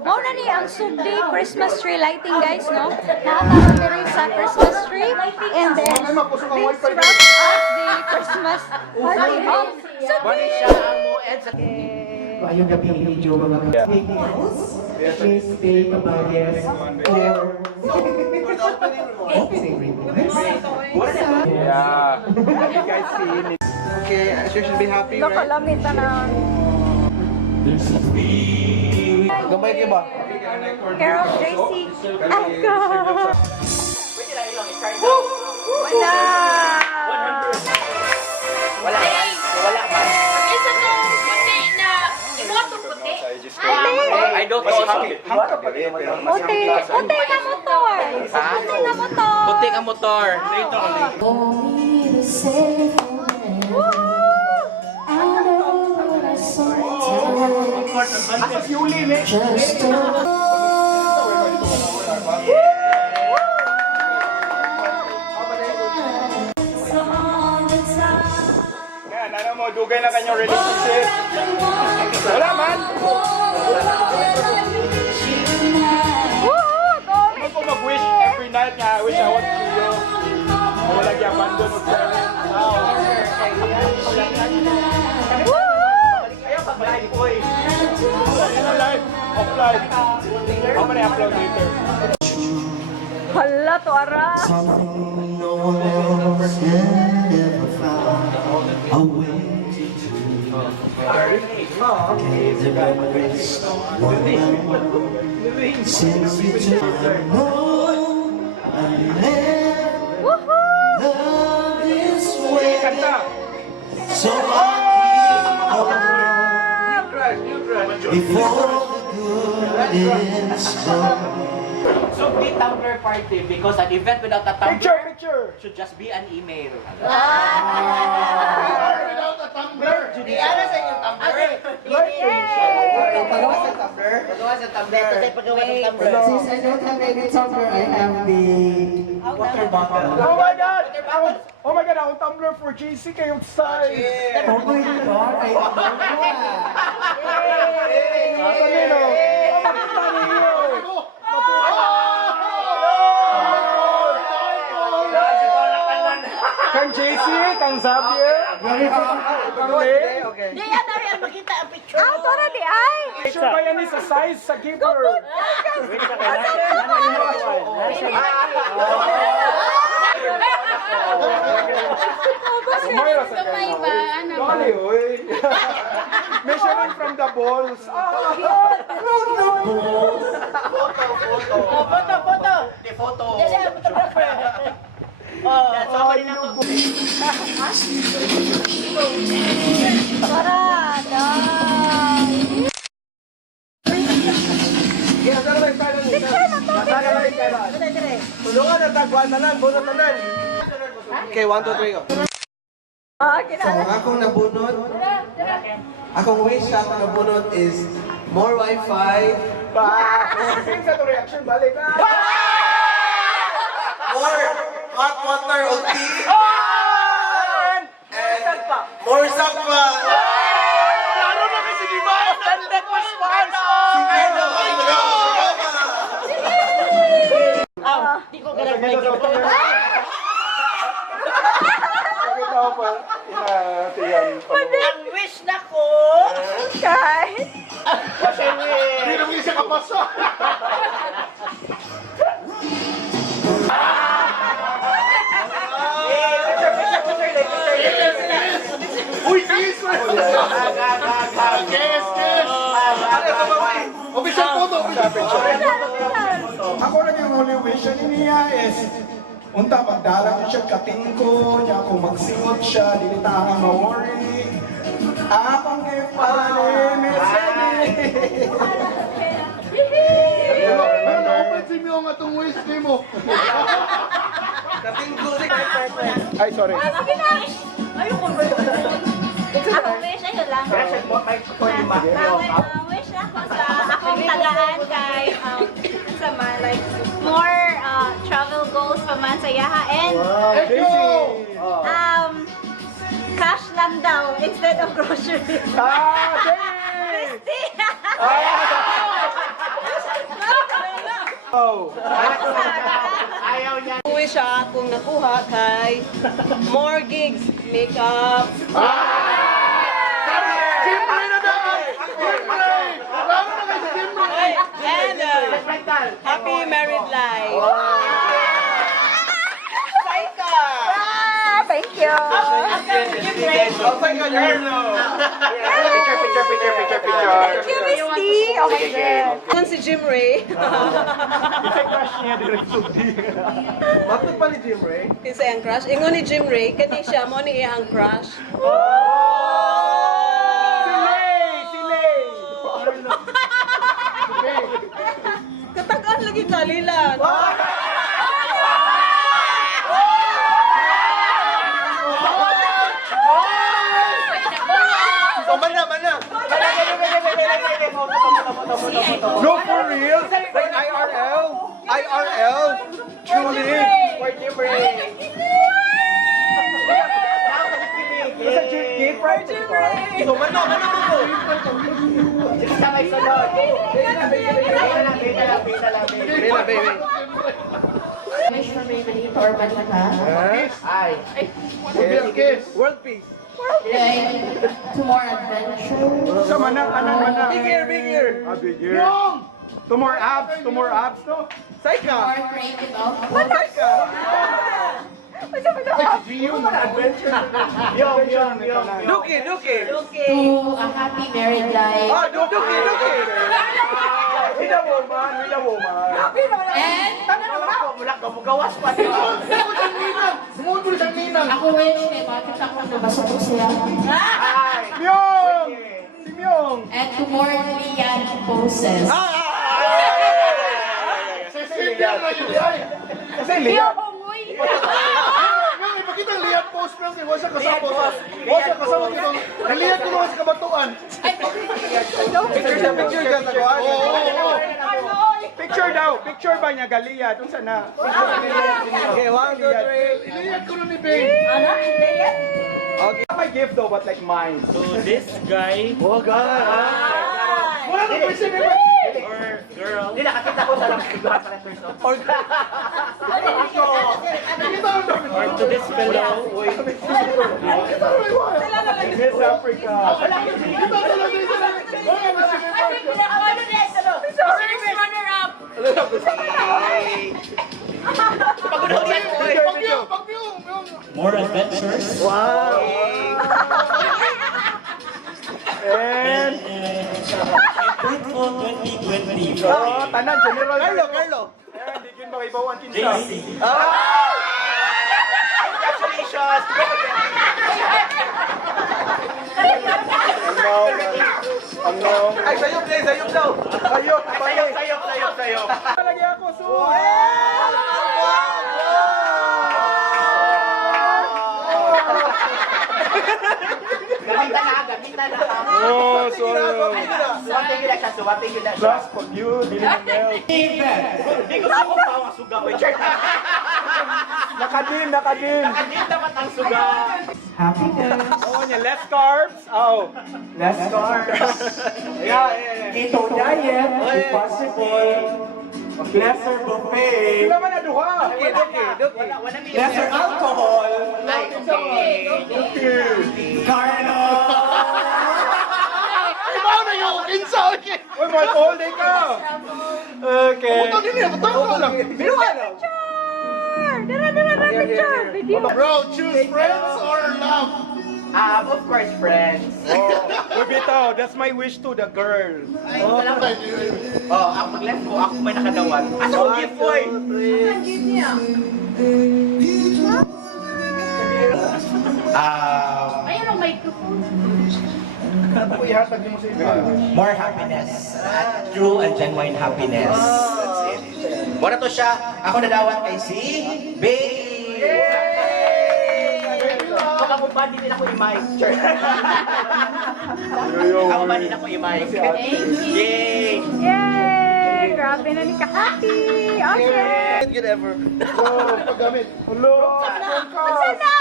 Mao na ni ang sugdi Christmas tree lighting, guys, no? Nakatawag diri sa Christmas tree, and then this wraps up the Christmas party of Bani Sugdi. siya ang mo and sa Ayong gabi medyo mga kapatid. Please stay kabayas for opening remarks. Yeah. You guys see it. Okay, you should be happy, right? Nakalamit na. Gamay kayo ba? Carol JC. Aka. Wala. Wala man. Wala man. Isa to, puti na, inuha to puti. I don't know how. Puti. Puti na motor. Puti na motor. Puti ang motor. Asas Yuli, ne? Yan, ano mo, dugay na kanyang relationship. Wala man. Woohoo! Ano ko mag-wish every night nga, I wish I was you. Wala gyang abandon of parents. Ayaw pag-live, boy. Live, offline. How many upload later? Hala to ara. Something no one else had ever found a way to do. The memories woman since you took home and left love this way. Kanta. So I keep on before the good is done. So be Tumblr party because an event without a Tumblr Picture. should just be an email. Ano sa inyong Tumblr? Pagawa sa Tumblr? Pagawa sa Tumblr. Since I don't have any Tumblr, I have the water bottle. Oh my God! Oh my God, ako Tumblr for JC kayong size. Oh my God, I love that. Ano nino? Kang JC, kang Xavier, kang Lee. Di yan na yan makita ang picture. Ah, tora di ay. Sure ba yan sa size sa giver? Umayra sa Gamay ba? Ano? Dali, oy. Measuring from the balls. Photo. The photo. Tara, dai. Tulungan na tagwan na lang, bunot na lang. Okay, 1, 2, 3, go. Ah, So, kinala. akong nabunot, akong wish sa akong nabunot is more Wi-Fi, Same sa to reaction, balik. more hot water o tea, and more sapa. Lalo na kasi di ba? Tandek mas fast. Siguro, Di ko ganag-may Bakit ako pa? Inatiyan. Ang wish na ko. Kahit. Hindi naman isa kapasa. Uy, kiss! Kiss! Official photo! Ako lang yung huli wish niya is unta pagdalang siya katingko niya kung magsingot siya dili ta ma-worry akong gipali Mercedes. Ano pansin mo nga itong wish mo? Ay, sorry. Ayoko ba yun? Ako wish, ayun lang. Wish ako sa akong tagaan kay sa man, like more travel goals pa man sa yaha and cash lang daw instead of groceries. Ah, dang! siya akong nakuha kay more gigs, makeup. And happy married life. Saika! Thank you. Thank you, Misty. Oh my God. Kung si Jim Ray. Matod pa ni Jim Ray. Kinsa ang crush? Ingon ni Jim Ray, kani siya mo ni iyang crush. Katagaan lagi kalilan. No, for real? Like IRL? IRL? Truly? For Jim Ray. Sa Jim Ray? So, mano. Sige, sabay sunod. Bela, baby. Wish for Maybelline or Malika. Ay. Kiss. World peace. Yay. To more adventure. Sa manang, Big ear, big ear. Big ear. Two more abs, no? Saika. More creative output. Saika. Duki. To a happy married life. Ah, Duki. With a woman. And Gawas pa siya. ako wish kay bakit ako nabasok siya. Myong! Si Myong! And to more Lian poses. Kasi Liat. Myong, ipakita ang Liat post Myong. Wala siya kasama. Naliat ko naman sa kabatuan. Picture dyan ako. Picture ba niya, Galiyat? Kung saan na? Okay, 1, 2, 3. Iniyat ko nun ni Bing. Okay. Not my gift though, but like mine. So this guy Oh, God. Wala na pa siya. or girl. Hindi nakakita ko sa lang first of all. Or to this fellow. Miss Africa. More adventures. Wow. And Fruitful 2020. tanan general. Carlo. And di kin makibawan kinsa. JC. Congratulations. Ano? Ay, sayop daw. Ayok, Sayop. Lagi ako so. Gamita na. Oh, sorry. Suwating yun na siya. Last pag you, dili na mel. Hindi ko sa kong pawang suga. Nakadim. Nakadil naman ang suga. Happiness. Oh, niya less carbs. Oh. Less carbs. Keto diet, if possible. Lesser buffet. Sila man na duha. Duki. Lesser alcohol. Ay, okay. Carno. Uy, mga all day ka. Okay. Bro, choose friends or love? Of course, friends. Uy, bitaw, that's my wish to the girl. Ako mag-left ko, ako may nakadawan. Asa ko gift ko eh? Ayun ang microphone. Ihatag niyo mo sa iba. More happiness. True and genuine happiness. That's it. Muna to siya. Ako nadawat kay si Babe. Baka mo ba din ako i-mic? Ako ba din ako i-mic? Thank you. Yay! Yay! Grabe na ni ka-happy. Okay. Good ever. Oh, paggamit. Hello. Unsa na?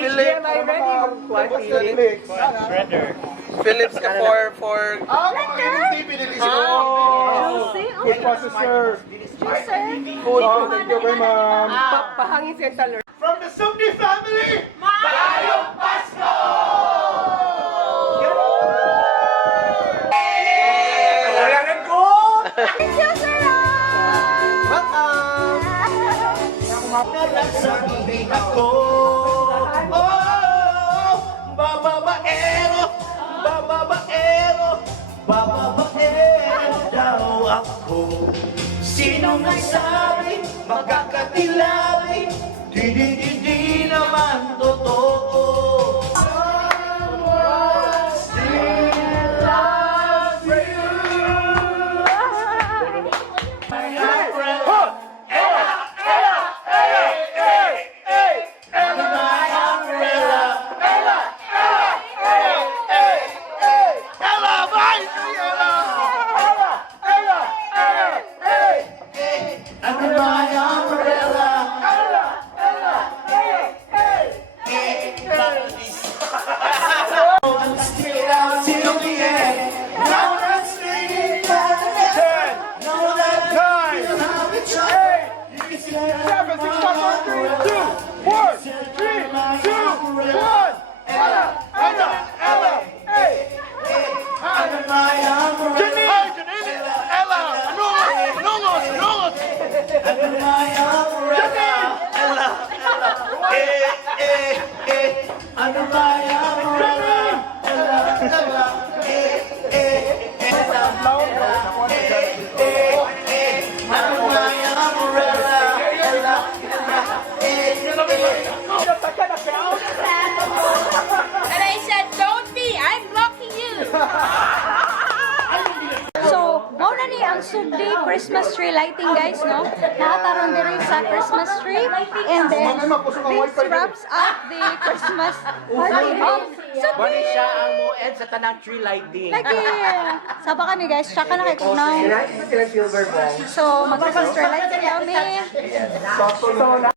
Philip. What's Netflix? Shredder. Philips ka for... Ah, TV nila si Juicy? processor. Juicer. Oh, thank you very much. Pahangin si Taler. From the Sugdi family, Juicer! Nagsabi ako, bababaero, bababaero, bababaero daw ako. Sinong nagsabi, magkakatilay, di naman totoo. And I said, don't be, I'm blocking you. So, mao na ni ang Sugdi Christmas tree lighting, guys, no? Nakatarong diri sa Christmas tree, and then this wraps up the Christmas party of Sugdi. Siya ang mo-end sa tanang tree lighting. Lagi! Saba kami, guys. Tsaka na kay Kunaw. So, mag-Christmas tree lighting kami. so